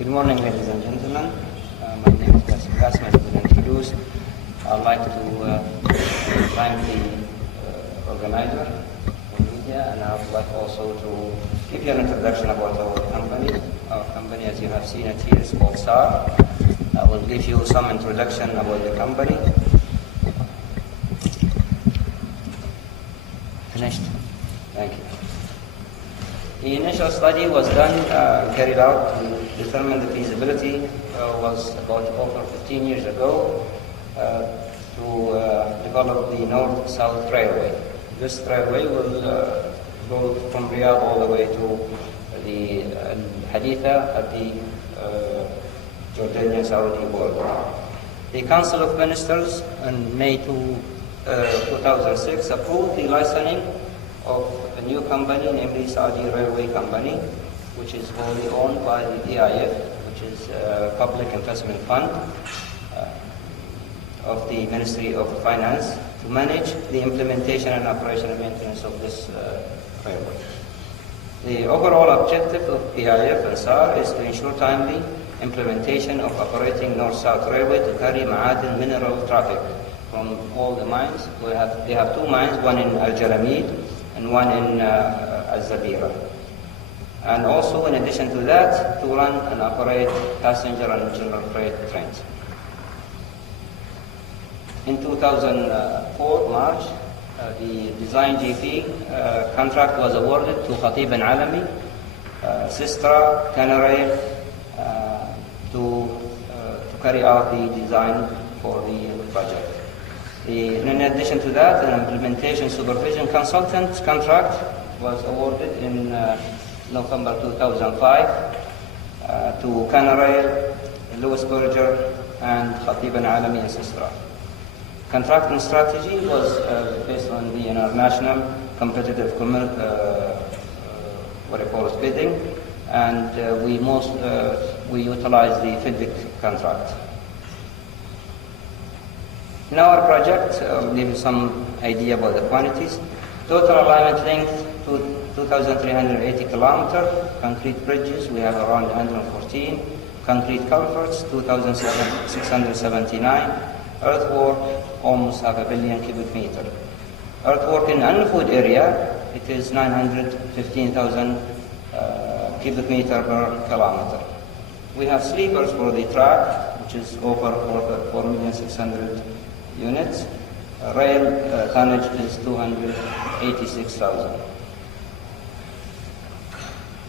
Good morning, ladies and gentlemen. My name is Al-Gassim-Part1.avi, as has been introduced. I'd like to thank the organizer for media, and I would like also to give you an introduction about our company. Our company, as you have seen it here, is called SAR. I will give you some introduction about the company. Finished? Thank you. The initial study was carried out to determine the feasibility, was about over 15 years ago, to develop the North-South Railway. This railway will go from Riyadh all the way to the Haditha at the Jordanian-Saudi border. The Council of Ministers in May 2006 approved the licensing of a new company, namely Saudi Railway Company, which is wholly owned by the PIF, which is a public investment fund of the Ministry of Finance, to manage the implementation and operation and maintenance of this railway. The overall objective of PIF and SAR is to ensure timely implementation of operating North-South Railway to carry ma'adin mineral traffic from all the mines. They have two mines, one in Al-Gassim and one in Al-Zabira. And also, in addition to that, to run and operate passenger and general freight trains. In 2004, March, the Design GP contract was awarded to Khatib and Alami, Sistra, Canarail, to carry out the design for the project. In addition to that, an implementation supervision consultant contract was awarded in November 2005 to Canarail, Lewis Berger, and Khatib and Alami and Sistra. Contracting strategy was based on the international competitive bidding, and we utilized the FIDIC contract. In our project, I'll give you some idea about the quantities. Total alignment length to 2,380 kilometers. Concrete bridges, we have around 114. Concrete culverts, 2,679. Earthwork, almost 500 million cubic meter. Earthwork in unfood area, it is 915,000 cubic meter per kilometer. We have sleepers for the track, which is over 4,600,000 units. Rail tonnage is 286,000.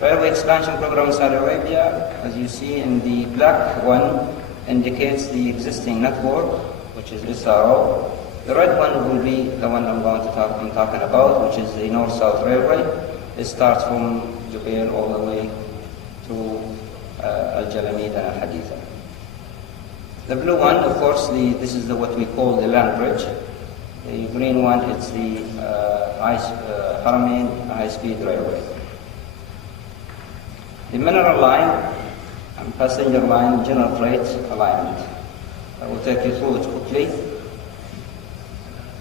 Railway expansion program in Saudi Arabia, as you see in the black one, indicates the existing network, which is SRO. The red one will be the one I'm talking about, which is the North-South Railway. It starts from Jubail all the way to Al-Gassim and Al-Haditha. The blue one, of course, this is what we call the land bridge. The green one, it's the Haramain high-speed railway. The mineral line and passenger line general freight alignment. I will take you through it quickly.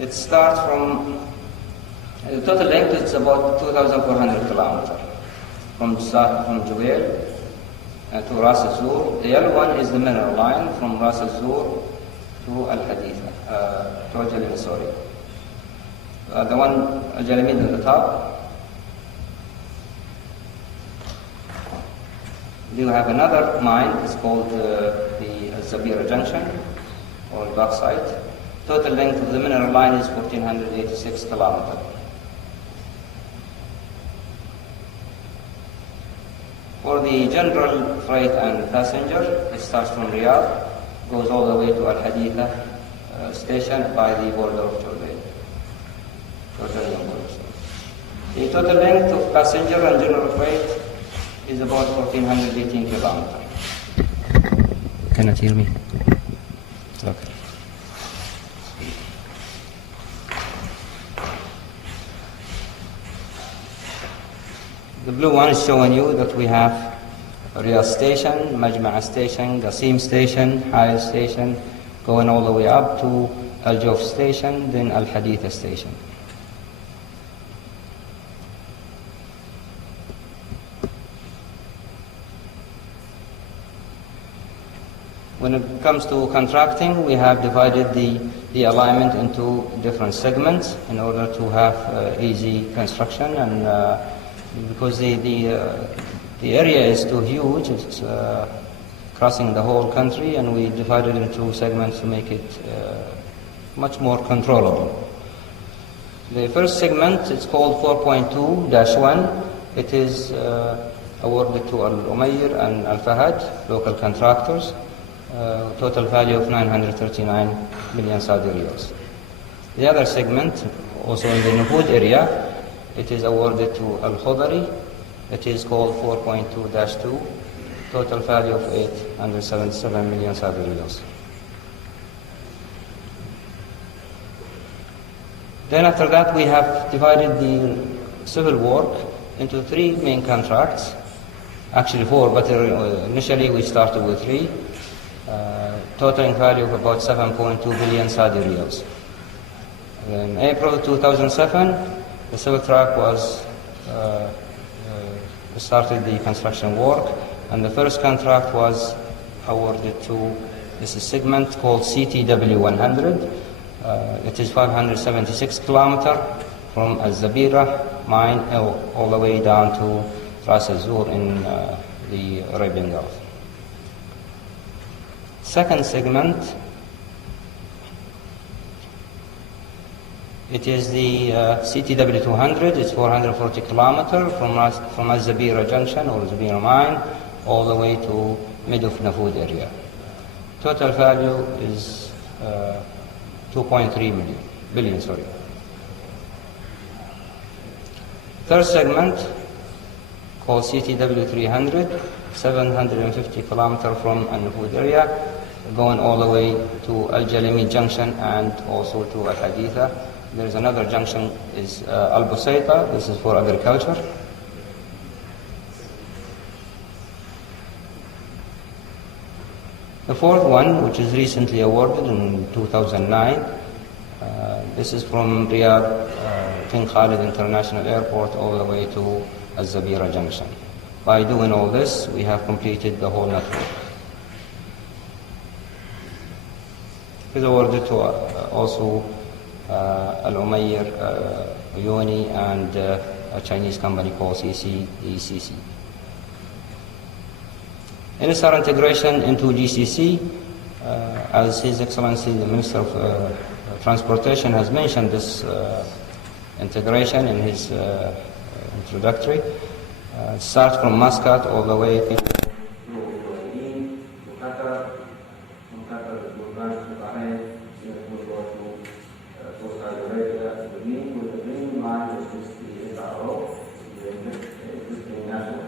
It starts from, the total length is about 2,400 kilometers from Jubail to Ras Al-Zur. The yellow one is the mineral line from Ras Al-Zur to Al-Haditha, to Al-Jalimi, sorry. The one, Al-Jalimi at the top. You have another mine, it's called the Zabira Junction, or bauxite. Total length of the mineral line is 1,486 kilometers. For the general freight and passenger, it starts from Riyadh, goes all the way to Al-Haditha station by the border of Jordan. The total length of passenger and general freight is about 1,418 kilometers. Cannot hear me? Okay. The blue one is showing you that we have Riyadh station, Majma'a station, Gassim station, Haya station, going all the way up to Al-Jawf station, then Al-Haditha station. When it comes to contracting, we have divided the alignment into different segments in order to have easy construction, and because the area is too huge, it's crossing the whole country, and we divided into segments to make it much more controllable. The first segment is called 4.2-1. It is awarded to Al-Umayr and Al-Fahad, local contractors, total value of 939 million Saudi riyals. The other segment, also in the Nufud area, it is awarded to Al-Khudari. It is called 4.2-2, total value of 877 million Saudi riyals. Then after that, we have divided the civil work into three main contracts. Actually four, but initially we started with three. Totaling value of about 7.2 billion Saudi riyals. In April 2007, the civil track was started the construction work, and the first contract was awarded to this segment called CTW 100. It is 576 kilometers from Al-Zabira mine all the way down to Ras Al-Zur in the Arabian Gulf. Second segment, it is the CTW 200. It's 440 kilometers from Al-Zabira junction or Zabira mine all the way to mid of Nufud area. Total value is 2.3 billion. Third segment, called CTW 300, 750 kilometers from Al-Nufud area, going all the way to Al-Jalimi junction and also to Al-Haditha. There is another junction, is Al-Busayta. This is for agriculture. The fourth one, which is recently awarded in 2009, this is from Riyadh, King Khalid International Airport, all the way to Al-Zabira junction. By doing all this, we have completed the whole network. It is awarded to also Al-Umayr, Uyuni, and a Chinese company called ECC. In its integration into GCC, as His Excellency the Minister of Transportation has mentioned this integration in his introductory, starts from Muscat all the way to Qatar, from Qatar to Bahrain, Singapore to Saudi Arabia. The green line is the SRO, the existing national.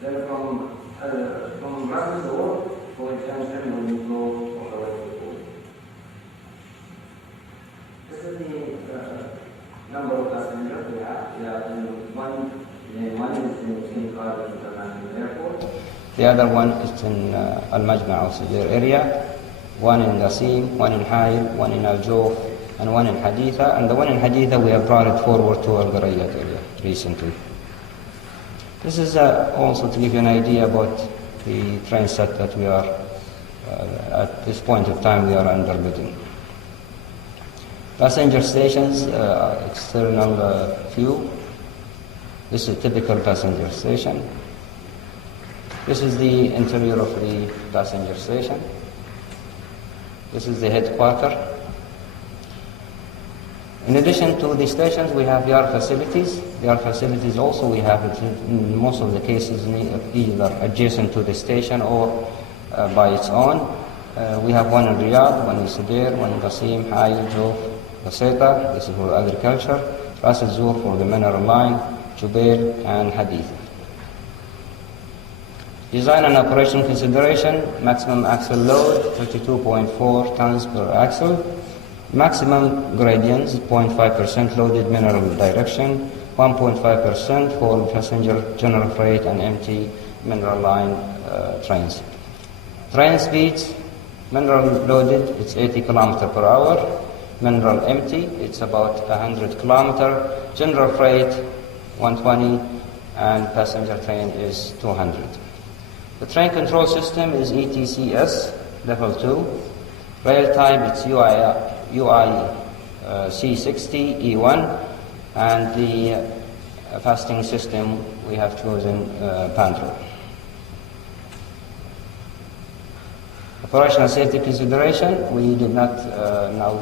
Then from around the world, for example, when you go all the way to Kuwait. This is the number of passengers we have. One is in King Khalid International Airport. The other one is in Al-Majma' al-Sajir area. One in Gassim, one in Hayl, one in Al-Jawf, and one in Haditha. And the one in Haditha, we have brought it forward to Al-Gharayat area recently. This is also to give you an idea about the train set that we are, at this point of time, we are under bidding. Passenger stations, external view. This is a typical passenger station. This is the interior of the passenger station. This is the headquarters. In addition to the stations, we have yard facilities. Yard facilities also we have it in most of the cases either adjacent to the station or by its own. We have one in Riyadh, one in Sudair, one in Qasim, Hayy, Jawf, Baseta. This is for agriculture. Ras Al-Zur for the mineral line, Jubail, and Hadith. Design and operation consideration: maximum axle load 32.4 tons per axle. Maximum gradients, 0.5% loaded mineral direction, 1.5% for passenger general freight and empty mineral line trains. Train speeds, mineral loaded, it's 80 km per hour. Mineral empty, it's about 100 km. General freight, 120, and passenger train is 200. The train control system is ETCS level 2. Rail type it's UI C60 E1, and the fastening system we have chosen Panther. Operational safety consideration, we did not,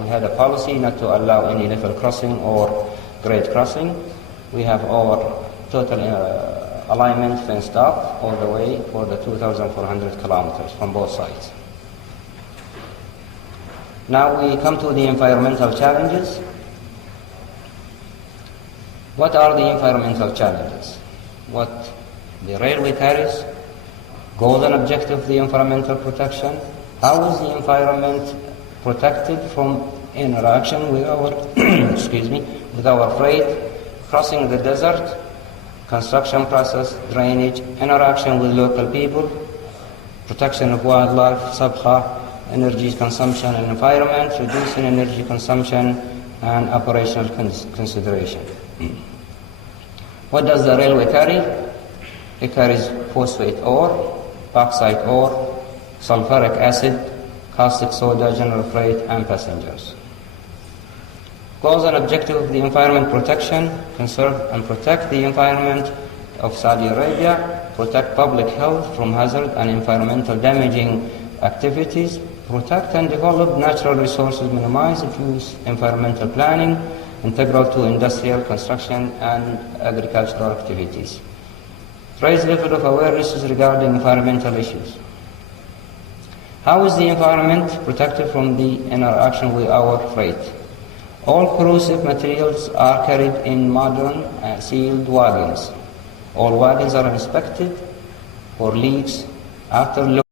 we had a policy not to allow any level crossing or grade crossing. We have our total alignment fenced up all the way for the 2,400 kilometers from both sides. Now we come to the environmental challenges. What are the environmental challenges? What the railway carries, goals and objective of the environmental protection, how is the environment protected from interaction with our, with our freight, crossing the desert, construction process, drainage, interaction with local people, protection of wildlife, sabha, energy consumption and environment, reducing energy consumption, and operational consideration. What does the railway carry? It carries phosphate ore, bauxite ore, sulfuric acid, caustic soda, general freight, and passengers. Goals and objective of the environment protection: conserve and protect the environment of Saudi Arabia, protect public health from hazard and environmental damaging activities, protect and develop natural resources, minimize abuse, environmental planning, integral to industrial, construction, and agricultural activities. Raise level of awarenesses regarding environmental issues. How is the environment protected from the interaction with our freight? All corrosive materials are carried in modern sealed wagons. All wagons are inspected for leaks after